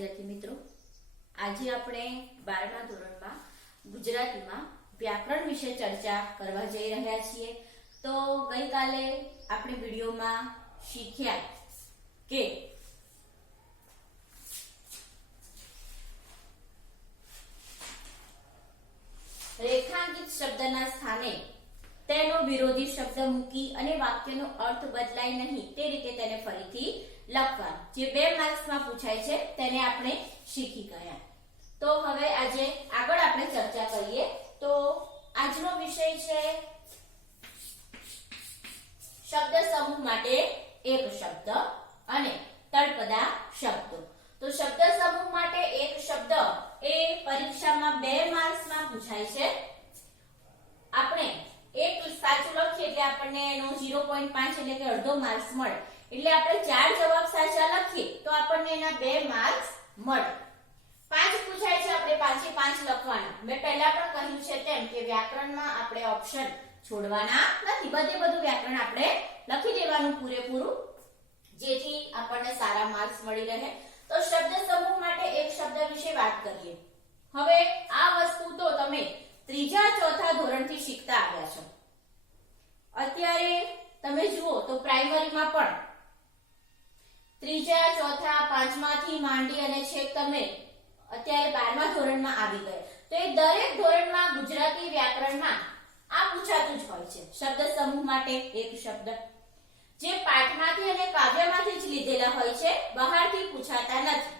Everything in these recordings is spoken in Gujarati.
વિદ્યાર્થી મિત્રો, આજે આપણે બારમા ધોરણમાં ગુજરાતીમાં વ્યાકરણ વિશે ચર્ચા કરવા જઈ રહ્યા છીએ. તો ગઈકાલે આપણે વિડીયોમાં શીખ્યા કે રેખાંકિત શબ્દના સ્થાને તેનો વિરોધી શબ્દ મૂકી અને વાક્યનો અર્થ બદલાય નહીં, તે રીતે તેને ફરીથી લખવા જે બે માર્ક્સમાં પૂછાય છે, તેને આપણે શીખી ગયા. તો હવે આજે આગળ આપણે ચર્ચા કરીએ. તો આજનો વિષય છે શબ્દ સમૂહ માટે એક શબ્દ અને તળપદા શબ્દો. તો શબ્દ સમૂહ માટે એક શબ્દ એ પરીક્ષામાં બે માર્ક્સમાં પૂછાય છે. આપણે એક સાચું લખીએ એટલે આપણને એનો 0.5 એટલે કે અડધો માર્ક્સ મળે. એટલે આપણે ચાર જવાબ સાચા લખીએ તો આપણને એના બે માર્ક્સ મળે. પાંચ પૂછાય છે આપણે પાંચે પાંચ લખવાના. મેં પહેલા પણ કહ્યું છે તેમ કે વ્યાકરણમાં આપણે ઓપ્શન છોડવાના નથી. બધે બધું વ્યાકરણ આપણે લખી દેવાનું પૂરેપૂરું, જેથી આપણને સારા માર્ક્સ મળી રહે. તો શબ્દ સમૂહ માટે એક શબ્દ વિશે વાત કરીએ. હવે આ વસ્તુ તો તમે ત્રીજા ચોથા ધોરણથી શીખતા આવ્યા છો. તમે જુઓ તો પ્રાઇમરીમાં પણ ત્રીજા, ચોથા, પાંચમાથી માંડી અને છેક તમે અત્યારે બારમા ધોરણમાં આવી ગયા. તો એ દરેક ધોરણમાં ગુજરાતી વ્યાકરણમાં આ પૂછાતું જ હોય છે. શબ્દ સમૂહ માટે એક શબ્દ. જે પાઠમાંથી અને કાવ્યમાંથી જ લીધેલા હોય છે, બહારથી પૂછાતા નથી.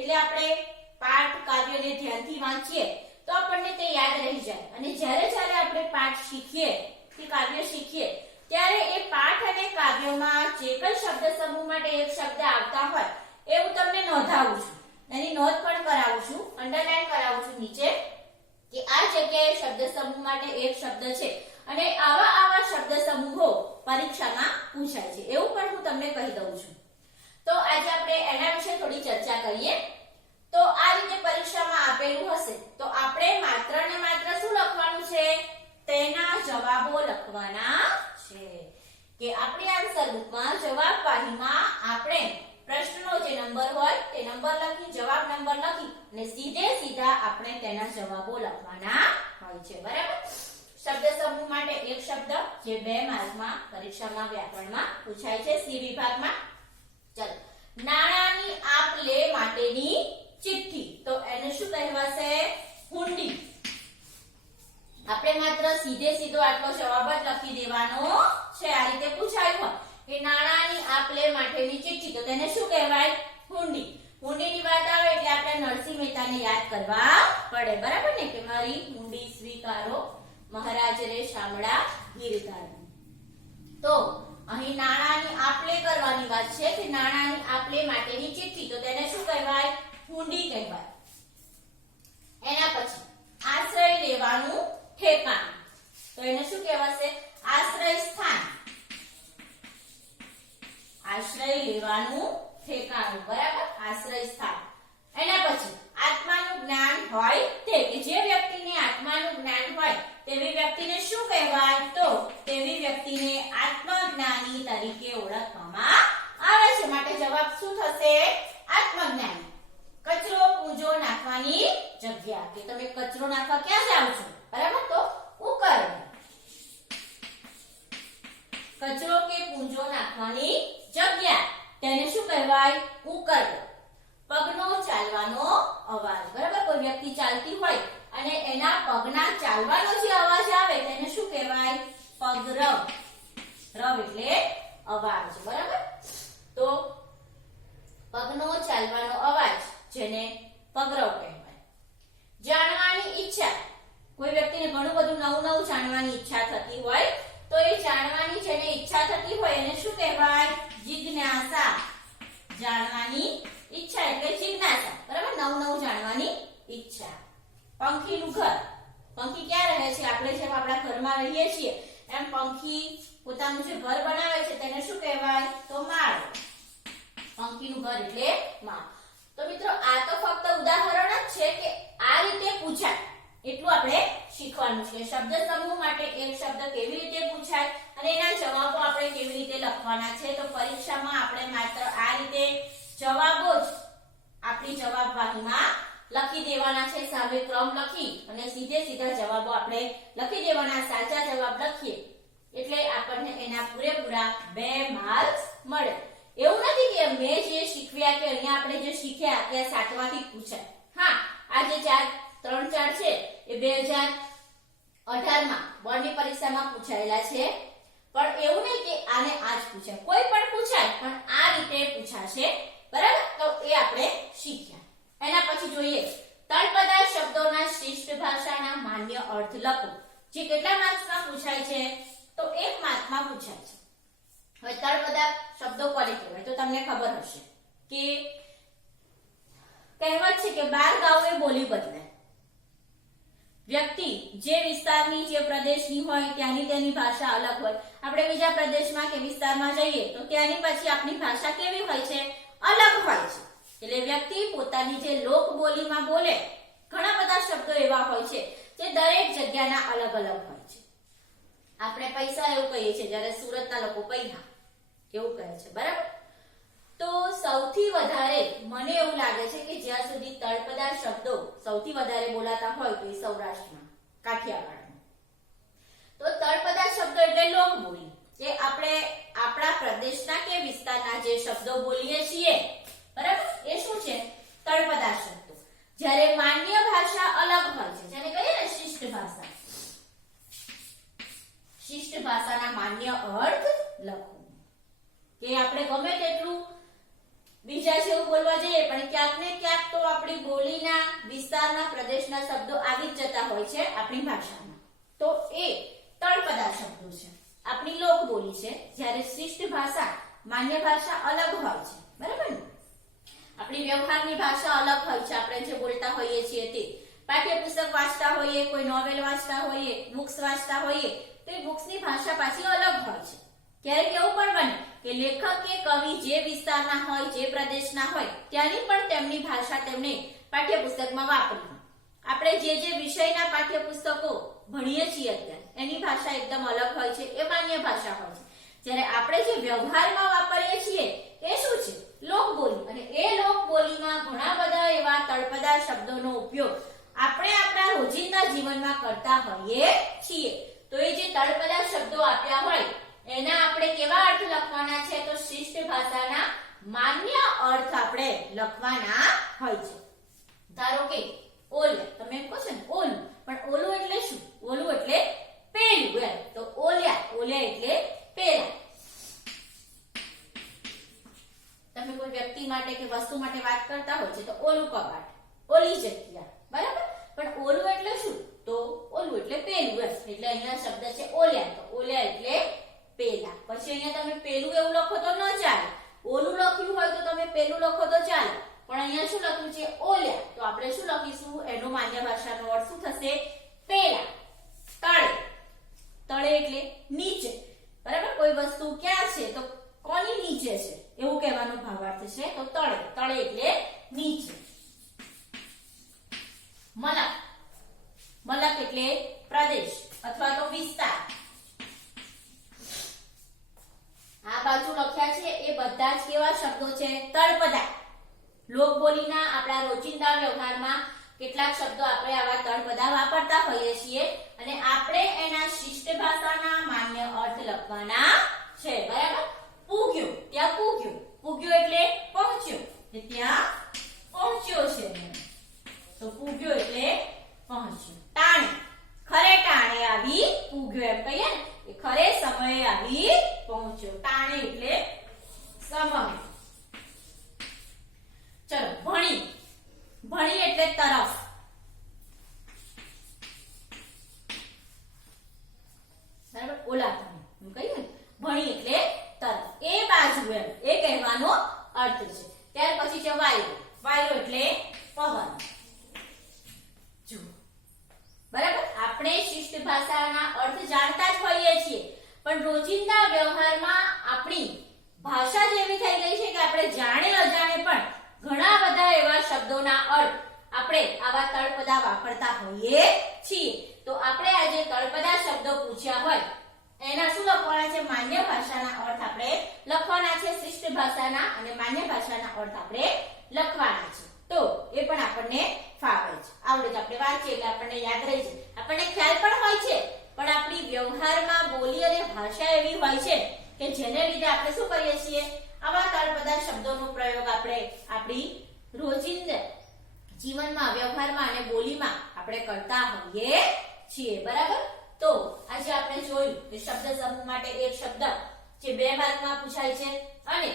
એટલે આપણે પાઠ કાવ્યને ધ્યાનથી વાંચીએ તો આપણને તે યાદ રહી જાય. અને જ્યારે જ્યારે આપણે પાઠ શીખીએ કે કાવ્ય શીખીએ અને જે કઈ શબ્દ સમૂહ માટે એક શબ્દ આવતા હોય એવું તમને નોંધાવું છું. એની નોંધ પણ કરાવું છું અંડરલાઈન કરાવું છું નીચે, કે આ જગ્યાએ શબ્દ સમૂહ માટે એક શબ્દ છે. અને આવા આવા શબ્દ સમૂહો પરીક્ષામાં પૂછાય છે. એવું પણ હું તમને કહી દઉં છું. તો આજે આપણે એના વિશે થોડી ચર્ચા કરીએ. તો આ રીતે પરીક્ષામાં આપેલું હશે. તો આપણે માત્ર ને માત્ર શું લખવાનું છે તેના જવાબો લખવાના છે કે આપણી આન્સર જવાબ વાહીમાં આપણે પ્રશ્નનો જે નંબર હોય તે નંબર લખી, જવાબ નંબર લખી અને સીધે સીધા આપણે તેના જવાબો લખવાના હોય છે. બરાબર? શબ્દ સમૂહ માટે એક શબ્દ જે બે માર્કમાં પરીક્ષામાં, વ્યાકરણમાં પૂછાય છે. સી વિભાગમાં? ચલો. નાણાની આપ લે માટેની ચિઠ્ઠી. તો એને શું કહેવાશે? હુંડી. આપણે માત્ર સીધે સીધો આટલો જવાબ જ લખી દેવાનો છે. આ રીતે પૂછાયું હોય. કે નાણાંની આપલે માટેની ચિઠ્ઠી તો તેને શું કહેવાય? હુંડી. હુંડીની વાત આવે એટલે આપણે નરસિંહ મહેતાને યાદ કરવા પડે. બરાબર ને? કે મારી હુંડી સ્વીકારો. મહારાજ રે શામળા ગીરધાર તો અહીં નાણાંની આપલે કરવાની વાત છે કે નાણાંની આપલે માટેની ચિઠ્ઠી તો તેને શું કહેવાય? હુંડી કહેવાય એના પછી આશ્રય લેવાનું ઠેકાણ તો એને શું કહેવાશે આશ્રય સ્થાન આશ્રય લેવાનું ઠેકાણું બરાબર આશ્રય સ્થાન એના પછી આત્માનું જ્ઞાન હોય તે કે જે વ્યક્તિને આત્માનું જ્ઞાન હોય તેવી વ્યક્તિને શું કહેવાય તો તેવી વ્યક્તિને આત્મજ્ઞાની તરીકે ઓળખવામાં આવે છે માટે જવાબ શું થશે આત્મજ્ઞાની કચરો પૂંજો નાખવાની જગ્યા કે તમે કચરો નાખવા ક્યાં જાવ છો? બરાબર? તો ઉકર કચરો કે પૂંજો નાખવાની જગ્યા. તેને શું કહેવાય? ઉકર પગનો ચાલવાનો અવાજ. બરાબર? કોઈ વ્યક્તિ ચાલતી હોય અને એના પગના ચાલવાનો જે અવાજ આવે તેને શું કહેવાય? પગરવ. રવ એટલે અવાજ. બરાબર? તો પગનો ચાલવાનો અવાજ જેને પગરવ કહેવાય જાણવાની ઈચ્છા. કોઈ વ્યક્તિને ઘણું બધું નવું નવું જાણવાની ઈચ્છા થતી હોય, તો એ જાણવાની જેને ઈચ્છા થતી હોય એને શું કહેવાય? જિજ્ઞાસા. જાણવાની ઈચ્છા એટલે જિજ્ઞાસા. બરાબર? નવું નવું જાણવાની ઈચ્છા. પંખીનું ઘર. પંખી ક્યાં રહે છે? આપણે જેમ આપણા ઘરમાં રહીએ છીએ, એમ પંખી પોતાનું જે ઘર બનાવે છે તેને શું કહેવાય? તો માળ. પંખીનું ઘર એટલે માળ. તો મિત્રો, આ તો ફક્ત ઉદાહરણ જ છે કે આ રીતે પૂછાય. એટલું આપણે શીખવાનું છે. શબ્દ સમૂહ માટે એક શબ્દ કેવી રીતે પૂછાય અને એના જવાબો આપણે કેવી રીતે લખવાના છે? તો પરીક્ષામાં આપણે માત્ર આ રીતે જવાબો જ આપણી જવાબવાહીમાં લખી દેવાના છે. સામે ક્રમ લખી અને સીધે સીધા જવાબો આપણે લખી દેવાના. સાચા જવાબ લખીએ. એટલે આપણને એના પૂરેપૂરા બે માર્ક્સ મળે. શીખવ્યા કે અહીંયા આપણે જે શીખ્યા કે સાતમાંથી પૂછાય. હા, આ જે ચાર, ત્રણ ચાર છે, એ બે હજાર અઢારમાં બોર્ડની પરીક્ષામાં પૂછાયેલા છે. પણ એવું નહીં કે આને આ જ પૂછાય. કોઈ પણ પૂછાય, પણ આ રીતે પૂછાશે. બરાબર? તો એ આપણે શીખ્યા. એના પછી જોઈએ. તળપદા શબ્દોના શ્રેષ્ઠ ભાષાના માન્ય અર્થ લખો. જે કેટલા માર્ક્સમાં પૂછાય છે? તો એક માર્કમાં પૂછાય છે. હવે તળપદા શબ્દો કોને કહેવાય? તો તમને ખબર હશે. કે કહેવત છે કે બાર ગાઉએ બોલી બદલાય વ્યક્તિ જે વિસ્તારની જે પ્રદેશની હોય ત્યાંની તેની ભાષા અલગ હોય. આપણે બીજા પ્રદેશમાં કે વિસ્તારમાં જઈએ તો ત્યાંની પછી આપણી ભાષા કેવી હોય છે? અલગ હોય છે. એટલે વ્યક્તિ પોતાની જે લોક બોલીમાં બોલે, ઘણા બધા શબ્દો એવા હોય છે જે દરેક જગ્યાના અલગ અલગ હોય છે. આપણે પૈસા એવું કહીએ છીએ જ્યારે સુરતના લોકો પૈસા એવું કહે છે. બરાબર? તો સૌથી વધારે મને એવું લાગે છે કે જ્યાં સુધી તળપદા શબ્દો સૌથી વધારે બોલાતા હોય તો એ સૌરાષ્ટ્રમાં, કાઠિયાવાડમાં. તો તળપદા શબ્દો એટલે લોક બોલી જે આપણે આપણા પ્રદેશના કે વિસ્તારના જે શબ્દો બોલીએ છીએ, બરાબર? એ શું છે? તળપદા શબ્દો. જ્યારે માન્ય ભાષા અલગ હોય છે, જેને કહીએ ને શિષ્ટ ભાષા. શિષ્ટ ભાષાના માન્ય અર્થ લખો. કે આપણે ગમે તેટલું બીજા જેવું બોલવા જઈએ, પણ ક્યાંક ને ક્યાંક તો આપણી બોલીના વિસ્તારના પ્રદેશના શબ્દો આવી જ જતા હોય છે આપણી ભાષામાં. તો એ તળપદા શબ્દો છે. આપણી લોક બોલી છે, જ્યારે શિષ્ટ ભાષા માન્ય ભાષા અલગ હોય છે. બરાબર ને? આપણી વ્યવહારની ભાષા અલગ હોય છે. આપણે જે બોલતા હોઈએ છીએ તે પાઠ્યપુસ્તક વાંચતા હોઈએ, કોઈ નોવેલ વાંચતા હોઈએ, બુક્સ વાંચતા હોઈએ, તો એ બુક્સની ભાષા પાછી અલગ હોય છે. ક્યારેક કેવું પણ બને કે લેખક કે કવિ જે વિસ્તારના હોય, જે પ્રદેશના હોય, ત્યાંની પણ તેમની ભાષા તેમણે પાઠ્યપુસ્તકમાં વાપરી. આપણે જે જે વિષયના પાઠ્યપુસ્તકો ભણીએ છીએ અત્યારે, એની ભાષા એકદમ અલગ હોય છે, એ માન્ય ભાષા હોય છે. જ્યારે આપણે જે વ્યવહારમાં વાપરીએ છીએ, એ શું છે? લોકબોલી. અને એ લોકબોલીમાં ઘણા બધા એવા તળપદા શબ્દોનો ઉપયોગ આપણે આપણા રોજિંદા જીવનમાં કરતા હોઈએ છીએ. તો એ જે તળપદા શબ્દો આપ્યા હોય એના આપણે કેવા અર્થ લખવાના છે? તો શિષ્ટ ભાષાના માન્ય અર્થ આપણે લખવાના હોય છે. ધારો કે ઓલ, તમે એમ કહો છો ને, ઓલું. પણ ઓલું એટલે શું? ઓલું એટલે પેલું એમ. તો ઓલ્યા ઓલ્યા એટલે પેલા તમે કોઈ વ્યક્તિ માટે કે વસ્તુ માટે વાત કરતા હોય છે, તો ઓલું કબાટ. ઓલી જગ્યા. બરાબર? પણ ઓલું એટલે શું? તો ઓલું એટલે પેલું એટલે અહીંયા શબ્દ છે ઓલ્યા. તો ઓલ્યા એટલે પછી અહીંયા તમે પેલું એવું લખો તો ન ચાલે. ઓલું લખ્યું હોય તો તમે પેલું લખો તો ચાલે. પણ અહીંયા શું લખ્યું છે? ઓલ્યા. તો આપણે શું લખીશું? એનો માન્ય ભાષાનો અર્થ શું થશે? પેલા તળે. તળે એટલે નીચે. બરાબર? કોઈ વસ્તુ ક્યાં છે? તો કોની નીચે છે? એવું કહેવાનો ભાવાર્થ છે. તો તળે. તળે એટલે નીચે. મલક. મલક એટલે પ્રદેશ અથવા તો વિસ્તાર આ બાજુ લખ્યા છે એ બધા જ કેવા શબ્દો છે તળપદા લોકબોલીના આપણા રોજિંદા વ્યવહારમાં કેટલાક શબ્દો આપણે આવા તળપદા વાપરતા હોઈએ છીએ અને આપણે એના શિષ્ટ ભાષાના માન્ય અર્થ લખવાના છે, બરાબર? પૂગ્યું, ત્યાં પૂગ્યું. પૂગ્યું એટલે પહોંચ્યો. ત્યાં પહોંચ્યો છે તો પૂગ્યો એટલે પહોંચ્યો ટાણે ખરે ટાણે આવી પૂગ્યો એમ કહીએ ને એ ખરે સમયે આવી પહોંચ્યો ટાણે એટલે સમય ચલો ભણી ભણી એટલે તરફ બરાબર ઓલા ભણી એમ કહીએ ને ભણી એટલે તરફ એ બાજુ એમ એ કહેવાનો અર્થ છે ત્યાર પછી છે વાયુ વાયુ એટલે પવન. જુઓ. બરાબર? આપણે શિષ્ટ ભાષાના અર્થ જાણતા જ હોઈએ છીએ. પણ રોજિંદા વ્યવહારમાં આપણી ભાષા જ એવી થઈ ગઈ છે કે આપણે જાણે અજાણે પણ ઘણા બધા એવા શબ્દોના અર્થ આપણે આવા તળપદા વાપરતા હોઈએ છીએ. તો આપણે આજે તળપદા શબ્દો પૂછ્યા હોય. એના શું લખવાના છે? માન્ય ભાષાના અર્થ આપણે લખવાના છે. શિષ્ટ ભાષાના અને માન્ય ભાષાના અર્થ આપણે લખવાના છે. તો એ પણ આપણને ફાવે છે. આવડે તો આપણે વાંચીએ એટલે આપણને યાદ રહી છે આપણને ખ્યાલ પણ હોય છે. પણ આપણી વ્યવહારમાં બોલી અને ભાષા એવી હોય છે કે જેને લીધે આપણે શું કરીએ છીએ? આવા તળપદા શબ્દોનો પ્રયોગ આપણે આપણી રોજિંદા જીવનમાં, વ્યવહારમાં અને બોલીમાં આપણે કરતા હોઈએ છીએ. બરાબર? તો આજે આપણે જોયું કે શબ્દ સમૂહ માટે એક શબ્દ જે બે ભાગમાં પૂછાય છે અને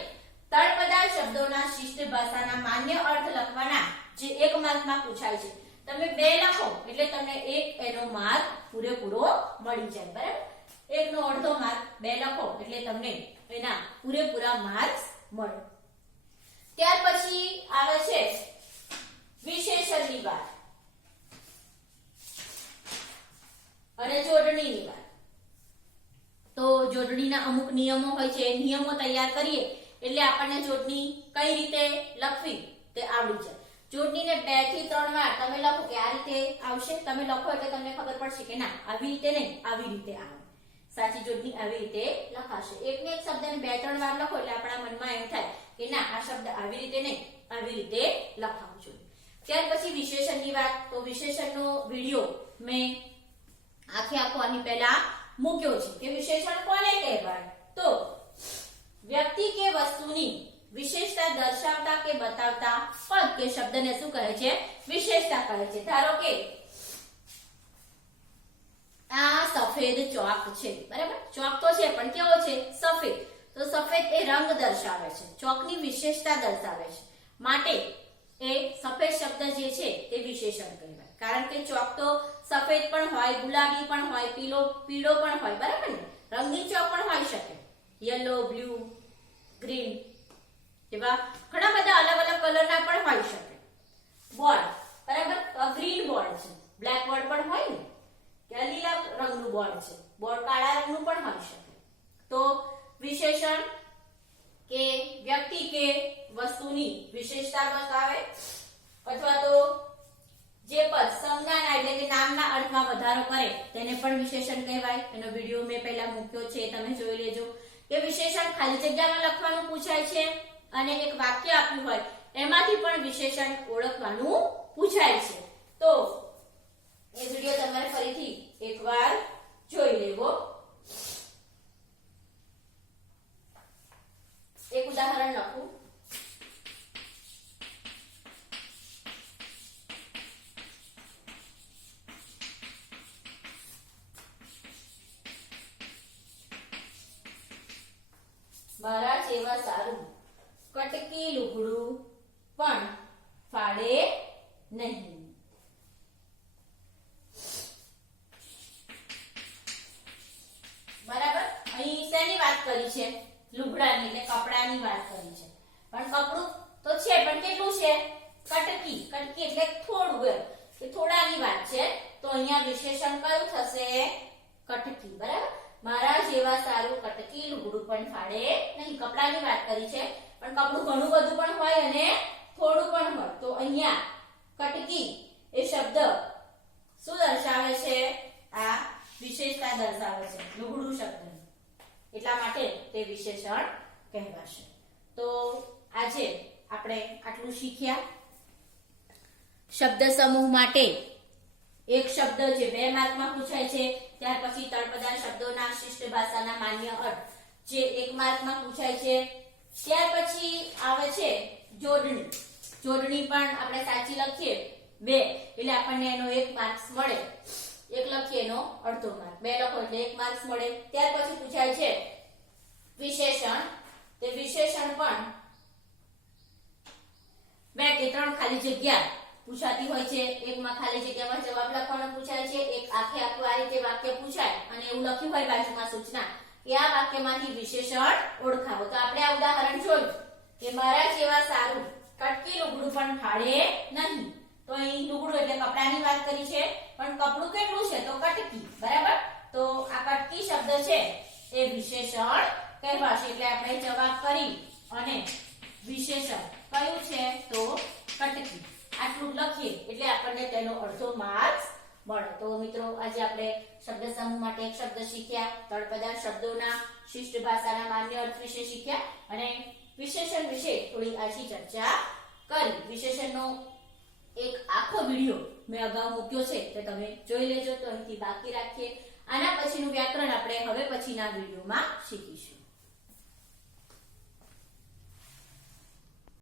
તળપદા શબ્દોના શિષ્ટ ભાષાના માન્ય અર્થ લખવાના જે એક માર્કમાં પૂછાય છે. તમે બે લખો એટલે તમને એક એનો માર્ક પૂરેપૂરો મળી જાય, બરાબર? એકનો અડધો માર્ક બે લખો એટલે તમને એના પૂરેપૂરા માર્ક્સ મળે. ત્યાર પછી આવે છે વિશેષણની વાત. અને જોડણીની વાત. તો જોડણીના અમુક નિયમો હોય છે નિયમો તૈયાર કરીએ એટલે આપણને જોડણી કઈ રીતે લખવી? તે આવડી જાય. જોડણીને બેથી ત્રણ વાર તમે લખો કે આ રીતે આવશે, તમે લખો એટલે તમને ખબર પડશે કે ના, આવી રીતે નહીં, આવી રીતે આવે. સાચી જોડણી આવી રીતે લખાશે. એકને એક શબ્દને બે ત્રણ વાર લખો એટલે આપણા મનમાં એમ થાય કે ના, આ શબ્દ આવી રીતે નહીં, આવી રીતે લખાવું છું. ત્યાર પછી વિશેષણની વાત. તો વિશેષણનો વીડિયો મેં આખે આખો આની પહેલા મૂક્યો છે કે વિશેષણ કોને કહેવાય? તો વ્યક્તિ કે વસ્તુની વિશેષતા દર્શાવતા કે બતાવતા પદ કે શબ્દને શું કહે છે? વિશેષતા કહે છે. ધારો કે આ સફેદ ચોક છે. બરાબર? ચોક તો છે, પણ કેવો છે? સફેદ. તો સફેદ એ રંગ દર્શાવે છે. ચોકની વિશેષતા દર્શાવે છે. માટે એ સફેદ શબ્દ જે છે, તે વિશેષણ કહેવાય. કારણ કે ચોક તો સફેદ પણ હોય, ગુલાબી પણ હોય પીળો પીળો પણ હોય. બરાબર ને? રંગની ચોક પણ હોઈ શકે. યલો બ્લુ ગ્રીન એવા ઘણા બધા અલગ અલગ કલરના પણ હોઈ શકે. બોર્ડ બરાબર? ગ્રીન બોર્ડ છે. બ્લેક બોર્ડ પણ હોય ને? કે લીલા રંગનું બોર્ડ છે. બોર્ડ કાળા રંગનું પણ હોઈ શકે. તો વિશેષણ કે વ્યક્તિ કે વસ્તુની વિશેષતા બતાવે અથવા તો જે પદ સંજ્ઞાના એટલે કે નામના અર્થમાં વધારો કરે તેને પણ વિશેષણ કહેવાય. એનો વીડિયો મેં પહેલા મૂક્યો છે, તમે જોઈ લેજો. કે વિશેષણ ખાલી જગ્યામાં લખવાનું પૂછાય છે. અને એક વાક્ય આપ્યું હોય, એમાંથી પણ વિશેષણ ઓળખવાનું પૂછાય છે. તો, એ વીડિયો તમારે ફરીથી એકવાર જોઈ લેવો. એક ઉદાહરણ લખું. મારા જેવા સારું કટકી લુગડું પણ ફાડે નહીં. બરાબર? અહીં શેની વાત કરી છે? લુગડાની એટલે કપડાની વાત કરી છે. પણ કપડું તો છે, પણ કેટલું છે? કટકી. કટકી એટલે થોડું કે થોડાની વાત છે. તો અહીંયા વિશેષણ કયું થશે? કટકી. બરાબર? મારા જેવા સારું કટકી લુગડું પણ ફાડે. નહીં, કપડાની વાત કરી છે, પણ કપડું ઘણું બધું પણ હોય અને થોડું પણ હોય. તો અહીંયા કટકી એ શબ્દ શું દર્શાવે છે? આ વિશેષતા દર્શાવે છે, લુગડું શબ્દ એટલા માટે તે વિશેષણ કહેવાશે. તો આજે આપણે આટલું શીખ્યા. શબ્દ સમૂહ માટે એક શબ્દ જે બે માર્કમાં પૂછાય છે, ત્યાર પછી તળપદા શબ્દોના શિષ્ટ ભાષાના માન્ય અર્થ. જે એક માર્કમાં પૂછાય છે, ત્યાર પછી આવે છે જોડણી. જોડણી પણ આપણે સાચી લખીએ? બે. એટલે આપણને એનો એક માર્ક્સ મળે. એક લખીએ એનો અડધો માર્ક. બે લખો એટલે એક માર્ક્સ મળે. ત્યાર પછી પૂછાય છે વિશેષણ. તે વિશેષણ પણ બે કે ત્રણ ખાલી જગ્યા. પૂછાતી હોય છે. એકમાં ખાલી જગ્યામાં જવાબ લખવાનો પૂછાય છે. એક આખે આખું આ રીતે વાક્ય પૂછાય અને એવું લખ્યું હોય બાજુમાં સૂચના. કે આ વાક્યમાંથી વિશેષણ ઓળખાવો. તો આપણે આ ઉદાહરણ જોયું કે મારા જેવા સારું કટકી લુગડું પણ ફાડે નહીં. તો અહીં લુગડું એટલે કપડાની વાત કરી છે. પણ કપડું કેટલું છે? તો કટકી. બરાબર? તો આ કટકી શબ્દ છે. એ વિશેષણ કહેવાશે. એટલે આપણે જવાબ કરી અને વિશેષણ કયું છે? તો કટકી. આટલું લખીએ એટલે આપણને તેનો અડધો માર્ક્સ મળે. તો મિત્રો, આજે આપણે શબ્દ સમૂહ માટે એક શબ્દ શીખ્યા. તળપદા શબ્દોના શિષ્ટ ભાષાના માન્ય અર્થ વિશે શીખ્યા અને વિશેષણ વિશે થોડી આછી ચર્ચા કરી. વિશેષણનો એક આખો વિડિયો મેં અગાઉ મૂક્યો છે, તે તમે જોઈ લેજો. તો અહીંથી બાકી રાખીએ. આના પછીનું વ્યાકરણ આપણે હવે પછીના વિડીયોમાં શીખીશું.